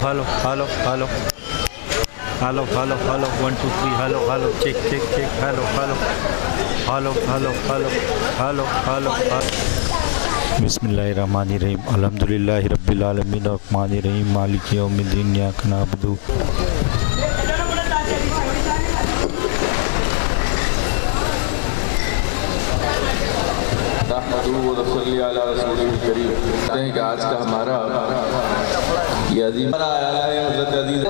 Hello, hello, hello. Hello, hello, hello. 1, 2, 3. Hello, hello. Check, check, check. Hello, hello. Hello, hello, hello. Hello, hello, hello. Bismillahirrahmanirrahim. Alhamdulillahi Rabbil Alamin. Ar-Rahmanir-Rahim. Maliki Yawmiddin. Iyyaka na'budu. کہتے ہیں کہ آج کا ہمارا یہ عظیم حضرت عزیز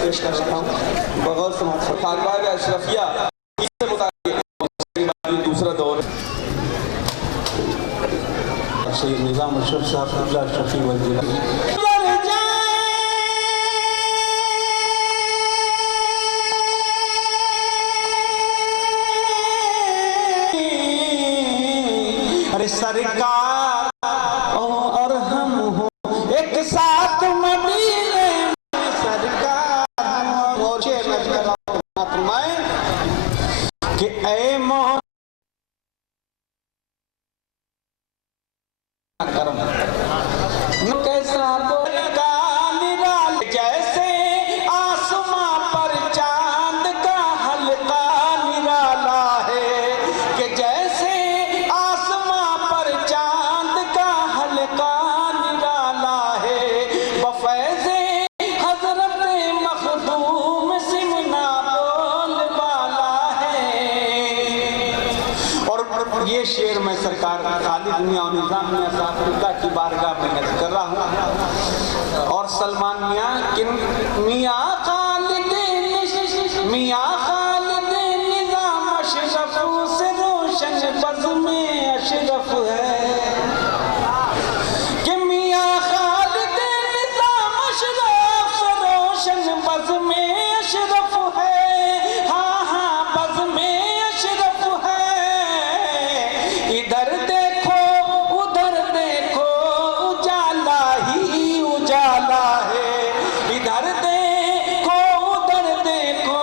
پیش کر رہا ہوں بغور سماج خاکبار اشرفیہ اس سے متعلق دوسرا دور سید نظام اشرف صاحب اشرفی وزیر ارے سرکار اور ہم ہوں ایک ساتھ مدینے میں سرکار اور شیر میں کر رہا ہوں فرمائیں کہ اے مولا کرم کیسا بولگا نرال جیسے آسمان پر چاند کا حلقہ نرالا ہے کہ جیسے آسمان پر چاند کا حلقہ نرالا ہے بفیض حضرت مخدوم سمنا بول بالا ہے اور یہ شعر میں سرکار خالد میاں اور نظام میاں صاحب اللہ کی بارگاہ میں نظر کر رہا ہوں اور سلمان میاں خالد نظام اشرف سے روشن بزم اشرف ہے کہ میاں خالد نظام اشرف سے روشن بزم اشرف ہے ہاں ہاں بزم اشرف ہے ادھر دیکھو ادھر دیکھو اجالا ہی اجالا ہے ادھر دیکھو ادھر دیکھو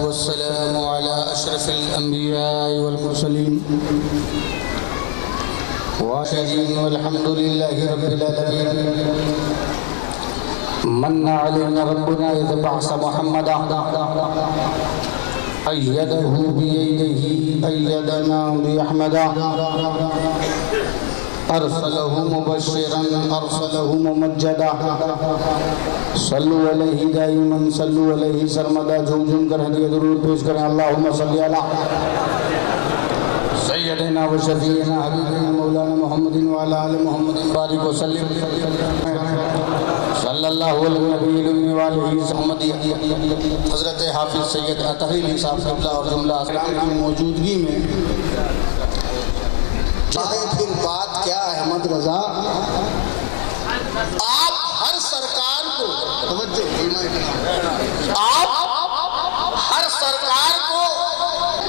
والسلام على أشرف الأنبياء والمرسلين واشهد والحمد لله رب العالمين. من علينا ربنا إذ بعث محمدا أيده بيده أيدنا بأحمدا أرسله مبشرا أرسله ممجدا صلوا علیہ دائما صلوا علیہ سرمدا. جھوم جھوم کر ہدیہ درود پیش کریں. اللہم صلی علی سیدنا و شفیعنا حبیبنا مولانا محمد وعلی آل محمد بارک وسلم صلی اللہ علیہ نبی الامی وآلہ محمد. حضرت حافظ سید عطہری علی صاحب قبلہ اور جملہ اسلام کی موجودگی میں چاہے پھر بات کیا احمد رضا، آپ ہر سرکار کو آپ ہر سرکار کو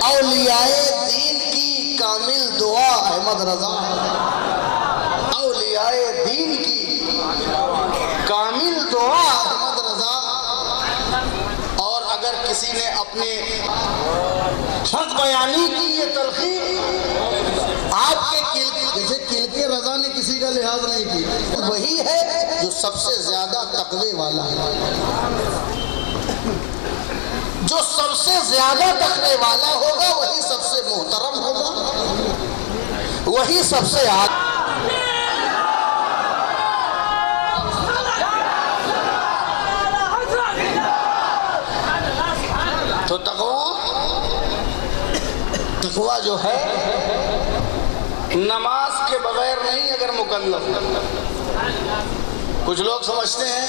اولیاء دین کی کامل دعا احمد رضا، اولیاء دین کی کامل دعا احمد رضا. اور اگر کسی نے اپنے حق بیانی کی یہ تلخی آپ کے جیسے کل کے رضا نے کسی کا لحاظ نہیں کی، وہی ہے جو سب سے زیادہ تقوی والا ہے. جو سب سے زیادہ تقوی والا ہوگا وہی سب سے محترم ہوگا، وہی سب سے تو تقوی جو ہے نماز کے بغیر نہیں. اگر مکلف کچھ لوگ سمجھتے ہیں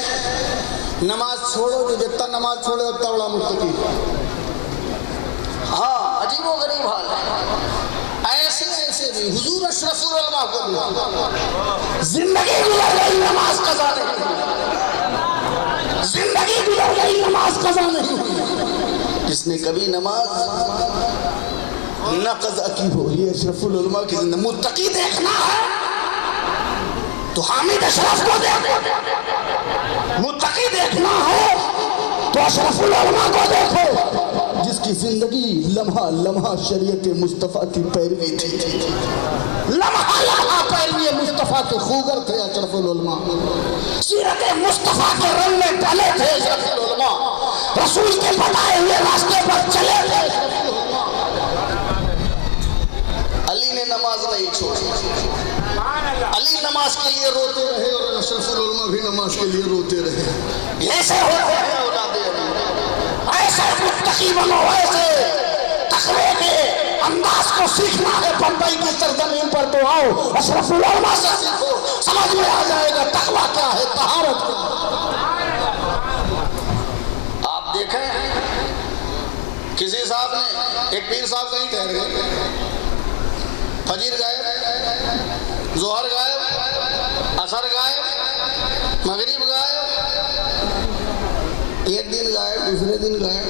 نماز چھوڑو جو جتنا نماز چھوڑے اتنا بڑا متقی. ہاں، عجیب و غریب حال ہے. ایسے بھی حضور اشرف العلماء کو زندگی گزر گئی نماز قضا نہیں ہوئی، زندگی گزر گئی نماز قضا نہیں ہوئی. جس نے کبھی نماز نہ قضا کی ہو، یہ اشرف العلماء کی زندگی. متقی دیکھنا ہے تو حامد اشرف کو دیکھو، متقی دیکھنا ہے تو اشرف العلماء کو دیکھو جس کی زندگی لمحہ لمحہ شریعت مصطفیٰ کی پیروی تھی. لمحہ لمحہ پیروی مصطفیٰ کے خوگر تھے اشرف العلماء، سیرت مصطفیٰ کے رنگ میں ڈھلے تھے اشرف العلماء، رسول کے بتائے ہوئے راستے پر چلے تھے. علی نے نماز نہیں چھوڑی، علی نماز کے لیے روتے رہے اور اشرف العلماء بھی نماز کے لیے روتے رہے. ایسے ہوتے ہیں اولاد علی، ایسے متقی بنو، ایسے تقوی کے انداز کو سیکھنا ہے. بمبئی کی سرزمین پر تو آؤ اشرف العلماء سے سیکھو، سمجھ میں آ جائے گا تقوی کیا ہے، طہارت کیا ہے. آپ دیکھیں کسی صاحب نے، ایک پیر صاحب کہیں ٹھہر گئے، فجر غائب، ظہر غائب، عصر غائب، مغرب غائب، ایک دن غائب، دوسرے دن غائب.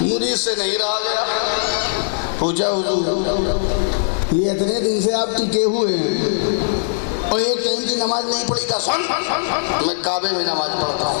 مرید سے نہیں رہا گیا، پوچھا حضور یہ اتنے دن سے آپ ٹکے ہوئے ہیں اور ایک ٹائم کی نماز نہیں پڑھی. کا سن، میں کعبے میں نماز پڑھتا ہوں.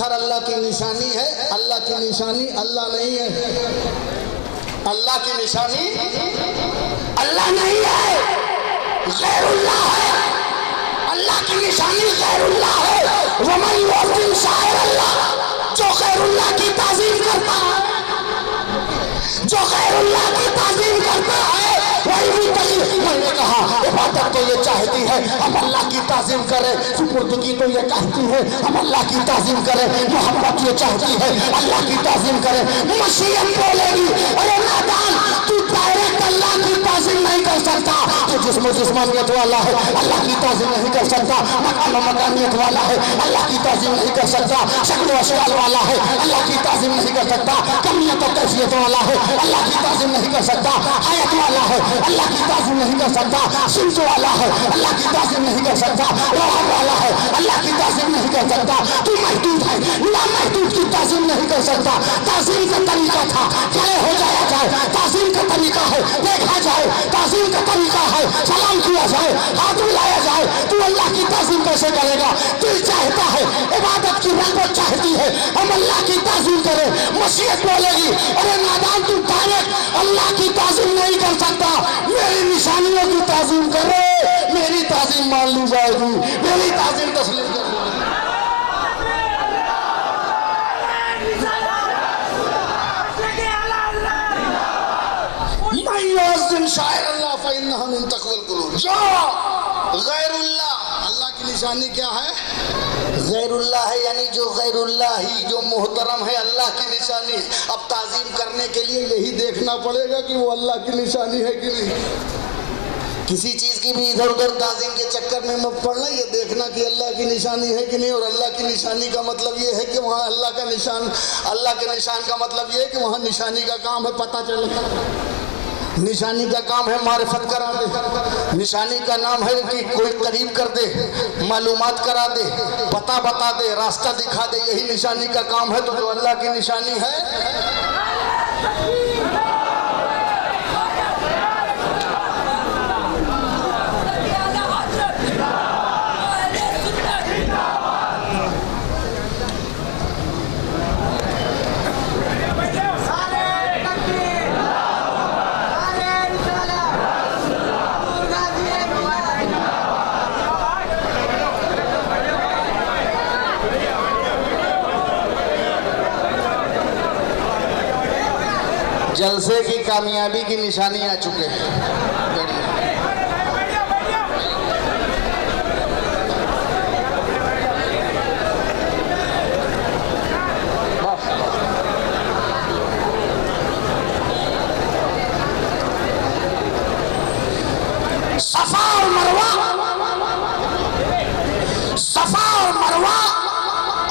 پتھر اللہ کی نشانی ہے، اللہ کی نشانی اللہ نہیں ہے، اللہ کی نشانی اللہ نہیں ہے، غیر اللہ ہے، اللہ کی نشانی غیر اللہ ہے۔ وَمَن يُعَظِّمْ شَعَائِرَ اللَّهِ، جو غیر اللہ کی تعظیم کرتا ہے، جو غیر اللہ کی تعظیم کرتا ہے، وہی بھی میں نے کہا عبادت تو یہ چاہتی ہے ہم اللہ کی تعظیم کریں، سپردگی تو یہ کہتی ہے ہم اللہ کی تعظیم کریں، محبت یہ چاہتی ہے اللہ کی تعظیم کریں۔ مشیت بولے گی ارے نادان تو ڈائریکٹ اللہ کی تعظیم نہیں کر سکتا، تو جسم و جسمانیت والا ہے اللہ کی تعظیم نہیں کر سکتا، مکان و مکانیت والا ہے اللہ کی تعظیم نہیں کر سکتا، شکل و اشکال والا ہے اللہ کی تعظیم نہیں کر سکتا، کمیت و کیفیت والا ہے اللہ کی تعظیم نہیں کر سکتا، حیات والا ہے اللہ کی تعظیم نہیں کر سکتا، سمت والا ہے اللہ کی تعظیم نہیں کر سکتا، روحان والا ہے اللہ کی تعظیم نہیں کر سکتا، تو محدود ہے نامحدود کی تعظیم نہیں کر سکتا۔ تعظیم کا طریقہ تھا کھڑے ہو جایا جائے، تعظیم کا طریقہ ہے دیکھا جائے، تعظیم کا طریقہ ہے سلام کیا جائے، ہاتھ ملایا جائے، تو اللہ کی تعظیم کیسے کرے گا؟ دل چاہتا ہے عبادت کی رغبت چاہتی ہے ہم اللہ کی تعظیم کریں، مشیت بولے گی ارے نادان تو ڈائریکٹ اللہ کی تعظیم نہیں کر سکتا، میری نشانیوں کی تعظیم کرے، میری تعظیم مان لی جائے گی، میری تعظیم تسلیم کر لی۔ من يعظم شعائر اللہ فإنها من تقوى القلوب۔ جو غیر اللہ، اللہ کی نشانی کیا ہے؟ غیر اللہ ہے، یعنی جو غیر اللہ ہی جو محترم ہے اللہ کی نشانی۔ اب تعظیم کرنے کے لیے یہی دیکھنا پڑے گا کہ وہ اللہ کی نشانی ہے کہ نہیں۔ کسی چیز کی بھی ادھر ادھر تعظیم کے چکر میں مت پڑنا، یہ دیکھنا کہ اللہ کی نشانی ہے کہ نہیں، اور اللہ کی نشانی کا مطلب یہ ہے کہ وہاں اللہ کا نشان، اللہ کے نشان کا مطلب یہ ہے کہ وہاں نشانی کا کام ہے پتہ چلے، نشانی کا کام ہے معرفت کرا دے، نشانی کا نام ہے کہ کوئی قریب کر دے، معلومات کرا دے، پتہ بتا دے، راستہ دکھا دے، یہی نشانی کا کام ہے۔ تو جو اللہ کی نشانی ہے جلسے کی کامیابی کی نشانی آ چکے ہیں۔ صفا اور مروہ، صفا اور مروہ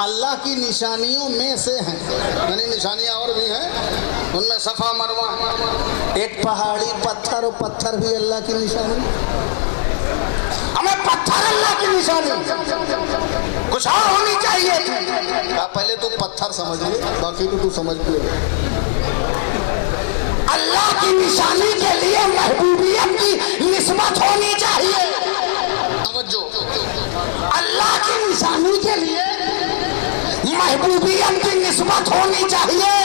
اللہ کی نشانیوں میں سے ہیں، یعنی نشانیاں اور بھی ہیں، ان میں صفا مروہ۔ ایک پہاڑی پتھر، اور پتھر بھی اللہ کی نشانی، ہمیں پتھر اللہ کی نشانی کچھ اور ہونی چاہیے تھی۔ پہلے تو پتھر سمجھ لے، باقی تو سمجھ لے۔ اللہ کی نشانی کے لیے محبوبیت کی نسبت ہونی چاہیے، توجہ، اللہ کی نشانی کے لیے محبوبیت کی نسبت ہونی چاہیے۔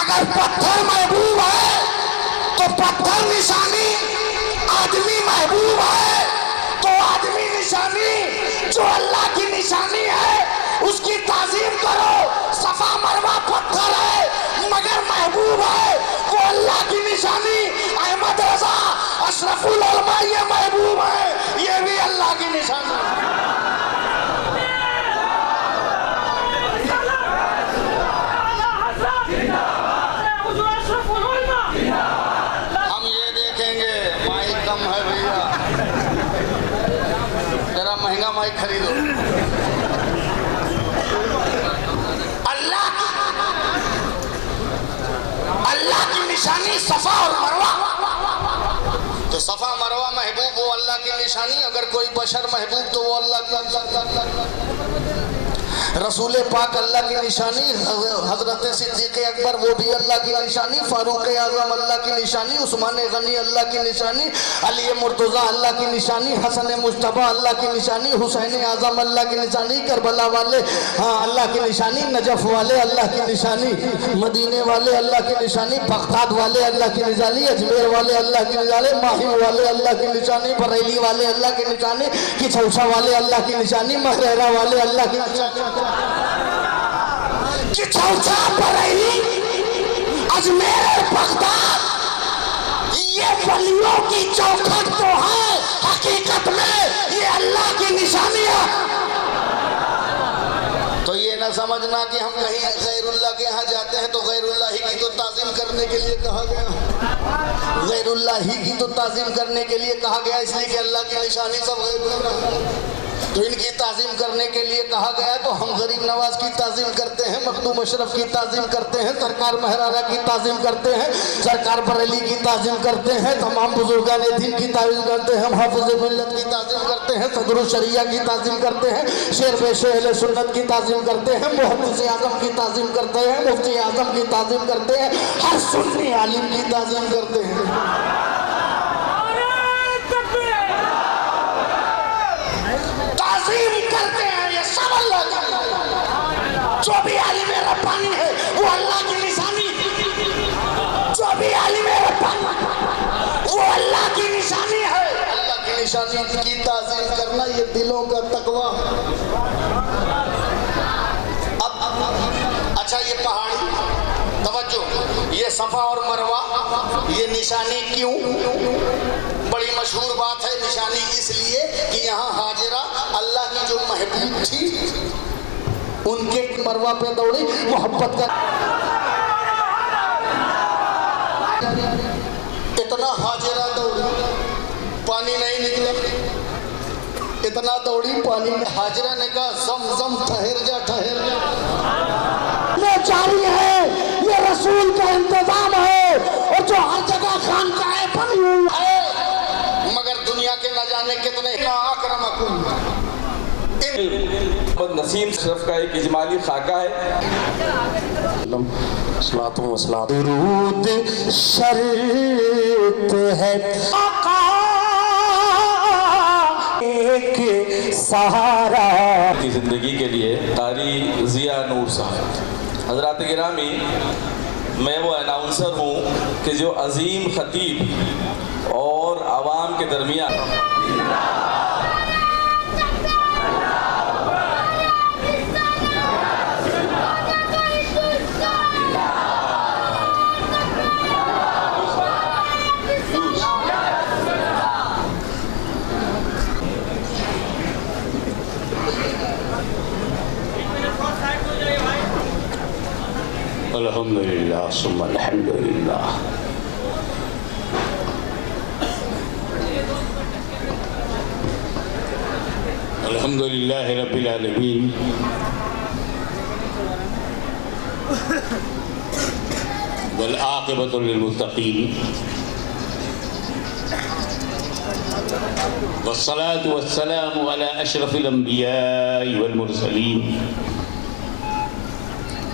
اگر پتھر محبوب ہے تو پتھر نشانی، آدمی محبوب ہے تو آدمی نشانی، جو اللہ کی نشانی ہے اس کی تعظیم کرو۔ صفا مروہ پتھر ہے مگر محبوب ہے، وہ اللہ کی نشانی۔ احمد رضا اشرف العلماء یہ محبوب ہے، یہ بھی اللہ کی نشانی۔ ہم یہ دیکھیں گے مائک کم ہے بھیا، ذرا مہنگا مائک خریدو۔ اللہ کی نشانی صفا اور مروہ، تو صفا مروہ محبوب وہ اللہ کی نشانی، اگر کوئی بشر محبوب تو وہ اللہ کی نشانی۔ رسول پاک اللہ کی نشانی، حضرت صدیق اکبر وہ بھی اللہ کی نشانی، فاروق اعظم اللہ کی نشانی، عثمان غنی اللہ کی نشانی، علی مرتضیٰ اللہ کی نشانی، حسن مجتبی اللہ کی نشانی، حسین اعظم اللہ کی نشانی، کربلا والے اللہ کی نشانی، نجف والے اللہ کی نشانی، مدینے والے اللہ کی نشانی، بغداد والے اللہ کی نشانی، اجمیر والے اللہ کی نشانی، ماہی والے اللہ کی نشانی، بریلی والے اللہ کی نشانی، کچھوچا والے اللہ کی نشانی، مہرہ والے اللہ کی نشانی، کچھوچا بریلی اجمیر بغداد یہ ولیوں کی چوکھٹ تو ہے، حقیقت میں یہ اللہ کی نشانیاں۔ تو یہ نہ سمجھنا کہ ہم کہیں غیر اللہ کے یہاں جاتے ہیں تو غیر اللہ ہی کی تو تعظیم کرنے کے لیے کہا گیا، غیر اللہ ہی کی تو تعظیم کرنے کے لیے کہا گیا، اس لیے کہ اللہ کی نشانی سب غیر اللہ ہے، تو ان کی تعظیم کرنے کے لیے کہا گیا۔ تو ہم غریب نواز کی تعظیم کرتے ہیں، مخدوم اشرف کی تعظیم کرتے ہیں، سرکار مہرارہ کی تعظیم کرتے ہیں، سرکار بریلی کی تعظیم کرتے ہیں، تمام بزرگان دین کی تعظیم کرتے ہیں، ہم حافظ ملت کی تعظیم کرتے ہیں، صدر الشریعہ کی تعظیم کرتے ہیں، شیر پیش اہل سنت کی تعظیم کرتے ہیں، محدث اعظم کی تعظیم کرتے ہیں، مفتی اعظم کی تعظیم کرتے ہیں، ہر سنی عالم کی تعظیم کرتے ہیں۔ تعظیم کرتے ہیں یہ سب اللہ کی، جو بھی عالم ربانی ہے وہ اللہ کی نشانی، جو بھی عالم ربانی وہ اللہ کی نشانی ہے، اللہ کی نشانی کی تعظیم کرنا یہ دلوں کا تقویٰ ہے۔ اب اچھا یہ پہاڑی توجہ، یہ صفا اور مروہ یہ نشانی کیوں؟ بڑی مشہور بات ہے، نشانی اس لیے کہ یہاں ہاجرہ اللہ کی جو محبوب تھی ان کے مروہ پہ دوڑی، محبت کا اتنا ہاجرہ دوڑی پانی نہیں نکلا، اتنا دوڑی پانی میں، ہاجرہ نے کہا زمزم ٹھہر جا ٹھہر جا، یہ جاری ہے، یہ رسول کا انتظام ہے، اور جو ہر جگہ خانقاہ بنی ہوئی ہے، مگر دنیا کے نہ جانے کتنے اکرمکم نسیم شرف کا ایک اجمالی خاکہ ہے۔ صلاۃ و سلام، درود شرط ہے آقا ایک سہارا کی زندگی کے لیے قاری ضیاء نور صاحب۔ حضرات گرامی، میں وہ اناؤنسر ہوں کہ جو عظیم خطیب اور عوام کے درمیان الحمدللہ ثم الحمدللہ۔ الحمدللہ رب العالمین، والعاقبۃ للمتقین، والصلاة والسلام على اشرف الانبیاء والمرسلین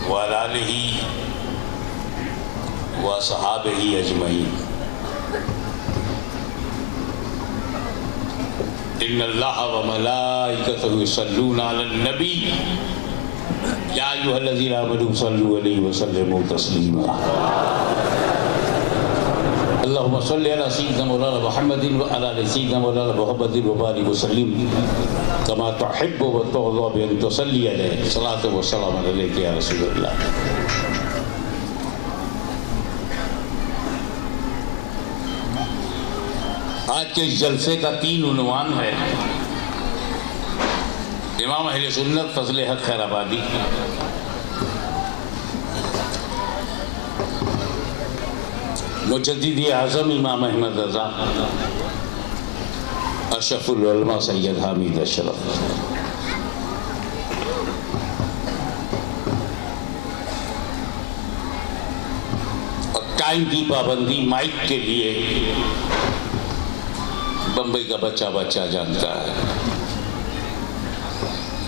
وعلى آلہ وصحابہ اجمعین۔ ان اللہ وملائکتہ یصلون علی النبی یا ایھا الذین آمنوا صلوا علیہ وسلموا تسلیما۔ اللہم صل علی سیدنا مولانا محمد وعلی آل سیدنا مولانا محمد وبارک وسلم کما تحب وترضى بأن تصلی علیہ، صلاۃ و سلام علیک یا رسول اللہ۔ آج کے اس جلسے کا 3 عنوان ہے: امام اہل سنت فضل حق خیر آبادی، مجدد اعظم امام احمد رضا، اشرف العلماء سید حامد اشرف۔ اور ٹائم کی پابندی مائک کے لیے بمبئی کا بچہ جانتا ہے،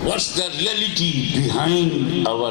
What's the reality behind our